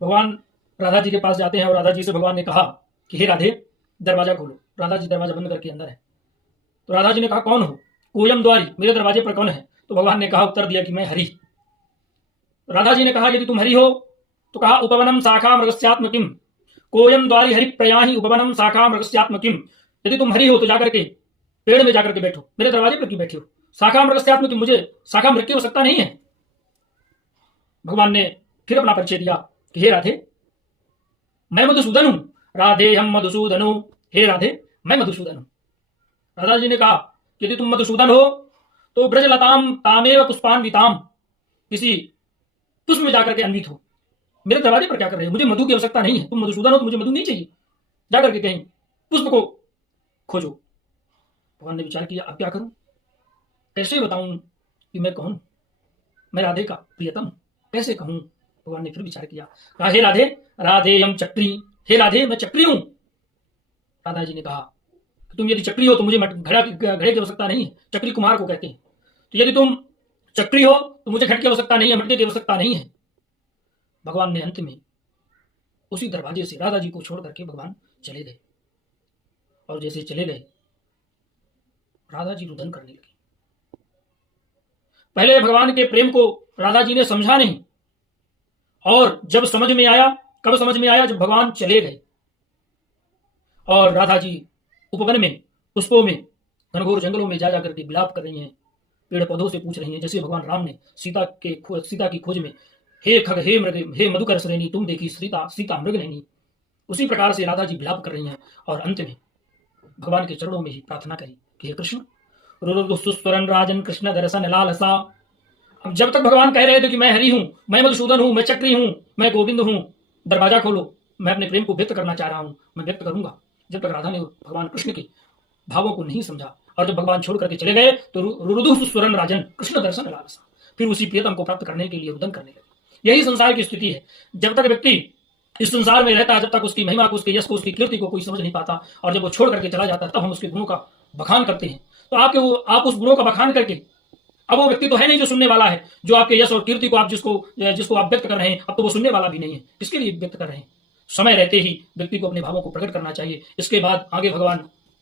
भगवान राधा जी के पास जाते हैं और राधा जी से भगवान ने कहा कि हे राधे, दरवाजा खोलो। राधा जी दरवाजा बंद करके अंदर है। तो राधा जी ने कहा, कौन हो? कोयम द्वारी, मेरे दरवाजे पर कौन है? तो भगवान ने कहा, उत्तर दिया कि मैं हरि। राधा जी ने कहा, यदि तुम हरि हो तो कहा, उपवनम शाखा मृगस्यात्म किम, कोयम द्वारी हरि प्रयाहि उपवनम शाखा मृगस्यात्म किम। यदि तुम हरि हो तो जाकर के पेड़ में जाकर के बैठो, मेरे दरवाजे पर क्यों बैठे हो? शाखा मृगस्यात्म किम, मुझे शाखा मृग की आवश्यकता नहीं है। भगवान ने फिर अपना परिचय दिया कि हे राधे, मैं मधुसूदन हूं। राधे हम मधुसूदन हूं, हे राधे मैं मधुसूदन हूं। राधा जी ने कहा, यदि तुम मधुसूदन हो तो ब्रजलताम तामेव पुष्पान्विताम, किसी पुष्प में जाकर के अन्वित हो। मेरे दरवाजे पर क्या कर रहे हो? मुझे मधु की आवश्यकता नहीं है। तुम मधुसूदन हो तो मुझे मधु नहीं चाहिए। जाकर के कहीं पुष्प को खोजो। भगवान ने विचार किया, अब क्या करूं? कैसे बताऊं कि मैं कौन? मैं राधे का प्रियतम, कैसे कहूं? भगवान ने फिर विचार किया, कहा, हे राधे, राधे हम चक्री, हे राधे मैं चक्री हूं। राधा जी ने कहा, तुम यदि चक्री हो तो मुझे घड़े की आवश्यकता नहीं है। चक्री कुमार को कहते हैं। तो यदि तुम चक्री हो तो मुझे घट की आवश्यकता नहीं है, मटके की आवश्यकता नहीं है। भगवान ने अंत में उसी दरवाजे से राधा जी को छोड़ करके भगवान चले गए। और जैसे चले गए, राधा जी रुदन करने लगी। पहले भगवान के प्रेम को राधा जी ने समझा नहीं, और जब समझ में आया, कब समझ में आया? जब भगवान चले गए और राधा जी उपवन में, पुष्पों में, घनघोर जंगलों में जा जाकर के विलाप कर रही हैं, पेड़ पौधों से पूछ रही हैं, जैसे भगवान राम ने सीता की खोज में, हे खग हे मृग हे मधुकर श्रेणी, तुम देखी सीता सीता मृग नहीं। उसी प्रकार से राधा जी विलाप कर रही हैं और अंत में भगवान के चरणों में ही प्रार्थना करी कि हे कृष्ण, रुरुदुसुस्वरन राजन कृष्ण दर्शन लालसा। अब जब तक भगवान कह रहे थे कि मैं हरि हूं, मैं मधुसूदन हूं, मैं चक्री हूं, मैं गोविंद हूं, दरवाजा खोलो, मैं अपने प्रेम को व्यक्त करना चाह रहा हूं, मैं व्यक्त करूंगा। जब तक राधा ने भगवान कृष्ण के भावों को नहीं समझा, और जब भगवान छोड़ करके चले गए तो रुरुदुसुस्वरन राजन कृष्ण दर्शन लालसा, फिर उसी प्रियतम को प्राप्त करने के लिए रुदन करने लगे। यही संसार की स्थिति है। जब तक व्यक्ति इस संसार में रहता है, जब तक उसकी महिमा को, उसके यश को, उसकी कीर्ति को कोई समझ नहीं पाता, और जब वो छोड़ करके चला जाता है तब हम उसके गुणों का बखान करते हैं। तो आप उस गुणों का बखान करके, अब वो व्यक्ति तो है नहीं जो सुनने वाला है, जो आपके यश और कीर्ति को आप जिसको आप व्यक्त कर रहे हैं, अब तो वो सुनने वाला भी नहीं है। किसके लिए व्यक्त कर रहे हैं? समय रहते ही व्यक्ति को अपने भावों को प्रकट करना चाहिए। इसके बाद आगे भगवान